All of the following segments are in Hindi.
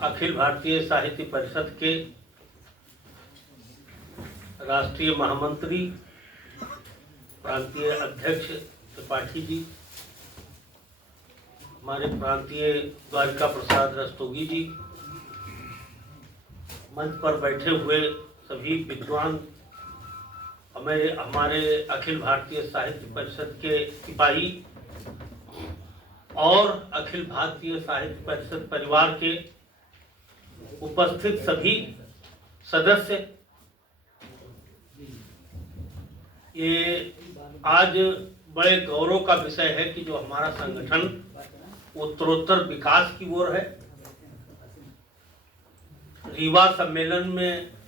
अखिल भारतीय साहित्य परिषद के राष्ट्रीय महामंत्री प्रांतीय अध्यक्ष त्रिपाठी जी, हमारे प्रांतीय द्वारिका प्रसाद रस्तोगी जी, मंच पर बैठे हुए सभी विद्वान, हमारे अखिल भारतीय साहित्य परिषद के सिपाही और अखिल भारतीय साहित्य परिषद परिवार के उपस्थित सभी सदस्य, ये आज बड़े गौरव का विषय है कि जो हमारा संगठन उत्तरोत्तर विकास की ओर है। रीवा सम्मेलन में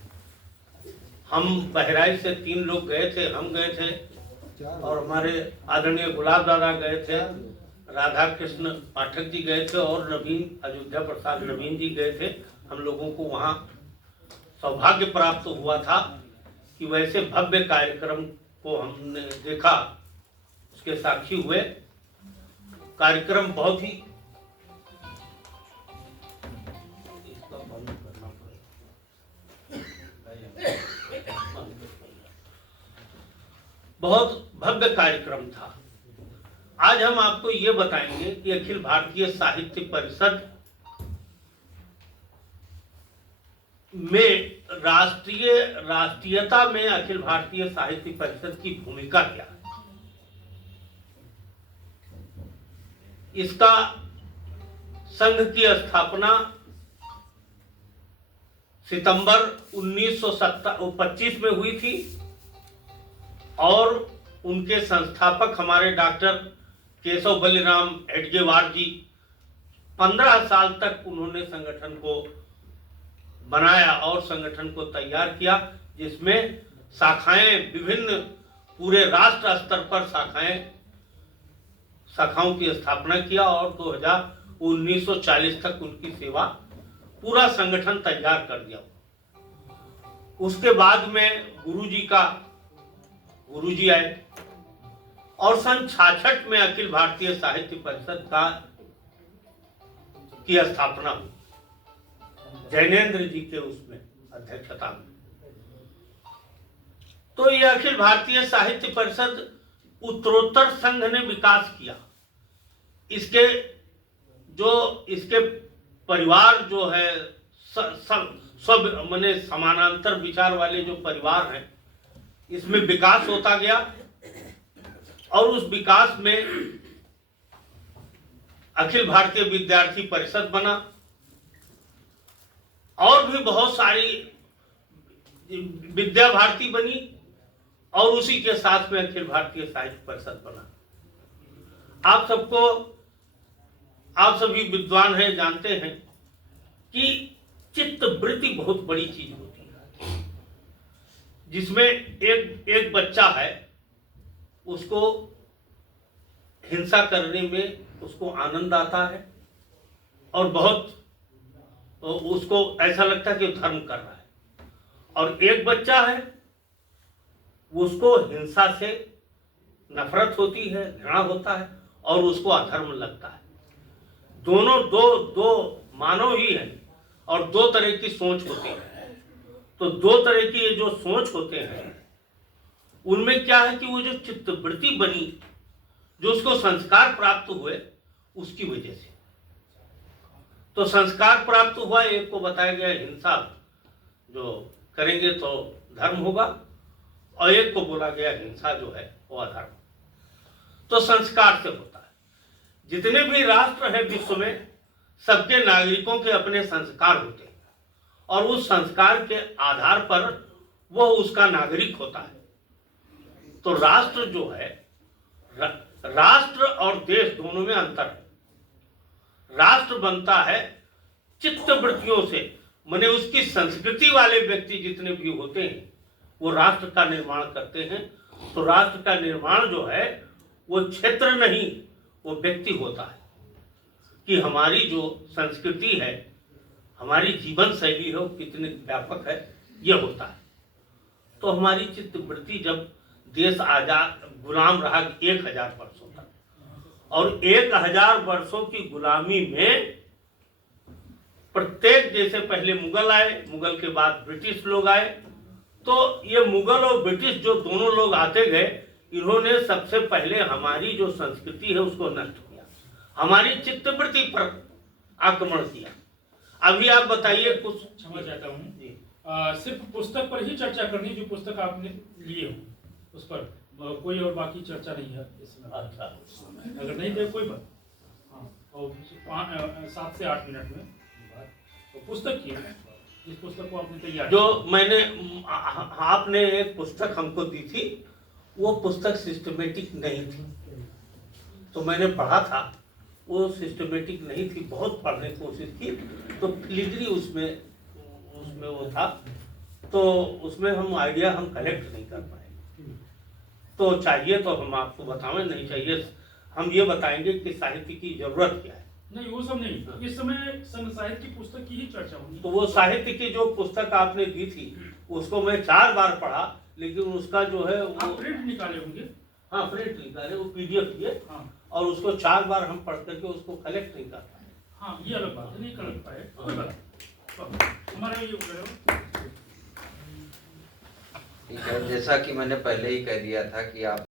हम बहराइच से 3 लोग गए थे, हम गए थे और हमारे आदरणीय गुलाब दादा गए थे, राधा कृष्ण पाठक जी गए थे और नवीन अयोध्या प्रसाद नवीन जी गए थे। हम लोगों को वहाँ सौभाग्य प्राप्त हुआ था कि वैसे भव्य कार्यक्रम को हमने देखा, उसके साक्षी हुए। कार्यक्रम बहुत ही बहुत भव्य कार्यक्रम था। आज हम आपको ये बताएंगे कि अखिल भारतीय साहित्य परिषद में राष्ट्रीयता में अखिल भारतीय साहित्य परिषद की भूमिका क्या है। इसका संघ की स्थापना सितंबर 1925 में हुई थी और उनके संस्थापक हमारे डॉक्टर केशव बलिराम हेडगेवार जी 15 साल तक उन्होंने संगठन को बनाया और संगठन को तैयार किया, जिसमें शाखाएं विभिन्न पूरे राष्ट्र स्तर पर शाखाओं की स्थापना किया और 1940 तक उनकी सेवा पूरा संगठन तैयार कर दिया। उसके बाद में गुरुजी आए और सन 66 में अखिल भारतीय साहित्य परिषद की स्थापना हुई, जैनेन्द्र जी के उसमें अध्यक्षता में। तो यह अखिल भारतीय साहित्य परिषद उत्तरोत्तर संघ ने विकास किया। इसके परिवार जो है सब माने समानांतर विचार वाले जो परिवार हैं, इसमें विकास होता गया और उस विकास में अखिल भारतीय विद्यार्थी परिषद बना और भी बहुत सारी विद्या भारती बनी और उसी के साथ में अखिल भारतीय साहित्य परिषद बना। आप सभी विद्वान हैं, जानते हैं कि चित्तवृत्ति बहुत बड़ी चीज होती है, जिसमें एक बच्चा है, उसको हिंसा करने में उसको आनंद आता है और बहुत उसको ऐसा लगता है कि धर्म कर रहा है, और एक बच्चा है उसको हिंसा से नफरत होती है, घृणा होता है और उसको अधर्म लगता है। दोनों दो मानव ही हैं और 2 तरह की सोच होती है। तो 2 तरह की जो सोच होते हैं उनमें क्या है कि वो जो चित्तवृत्ति बनी, जो उसको संस्कार प्राप्त हुए, उसकी वजह से तो संस्कार प्राप्त हुआ। एक को बताया गया हिंसा जो करेंगे तो धर्म होगा और एक को बोला गया हिंसा जो है वो अधर्म। तो संस्कार से होता है। जितने भी राष्ट्र हैं विश्व में, सबके नागरिकों के अपने संस्कार होते हैं और उस संस्कार के आधार पर वह उसका नागरिक होता है। तो राष्ट्र जो है, राष्ट्र और देश दोनों में अंतर है। राष्ट्र बनता है चित्तवृत्तियों से, माने उसकी संस्कृति वाले व्यक्ति जितने भी होते हैं वो राष्ट्र का निर्माण करते हैं। तो राष्ट्र का निर्माण जो है वो क्षेत्र नहीं, वो व्यक्ति होता है कि हमारी जो संस्कृति है, हमारी जीवन शैली है, वो कितनी व्यापक है, यह होता है। तो हमारी चित्तवृत्ति जब देश आजाद गुलाम रहा 1000 वर्षों तक, और 1000 वर्षों की गुलामी में प्रत्येक, जैसे पहले मुगल आए, मुगल के बाद ब्रिटिश लोग आए, तो ये मुगल और ब्रिटिश जो दोनों लोग आते गए, इन्होंने सबसे पहले हमारी जो संस्कृति है उसको नष्ट किया, हमारी चित्तवृत्ति पर आक्रमण किया। अभी आप बताइए कुछ। क्षमा चाहता हूँ, सिर्फ पुस्तक पर ही चर्चा करनी, जो पुस्तक आपने लिए हो उस पर, कोई और बाकी चर्चा नहीं है इसमें। अच्छा, अगर नहीं दे कोई बात, हाँ, और 7 से 8 मिनट में तो पुस्तक की है, इस पुस्तक को आपने तैयार, जो मैंने आपने एक पुस्तक हमको दी थी, वो पुस्तक सिस्टमेटिक नहीं थी, तो मैंने पढ़ा था, वो सिस्टमेटिक नहीं थी, बहुत पढ़ने की कोशिश की, तो फिलिग्री उसमें वो था, तो उसमें हम आइडिया हम कलेक्ट नहीं कर पाए। तो चाहिए तो हम आपको बतावें, नहीं चाहिए हम ये बताएंगे कि साहित्य की जरूरत क्या है। नहीं वो सब नहीं, इस समय संघ साहित्य की पुस्तक की ही चर्चा होगी। तो वो साहित्य की जो पुस्तक आपने दी थी उसको मैं 4 बार पढ़ा, लेकिन उसका जो है वो आप प्रिंट निकाले होंगे। हाँ, प्रिंट निकाले, वो PDF दिए, हाँ, और उसको 4 बार हम पढ़ करके उसको कलेक्ट नहीं कर पाए। हाँ, ये अलग बात है, नहीं कर पाए, कोई बात नहीं। हमारा ये ठीक है, जैसा कि मैंने पहले ही कह दिया था कि आप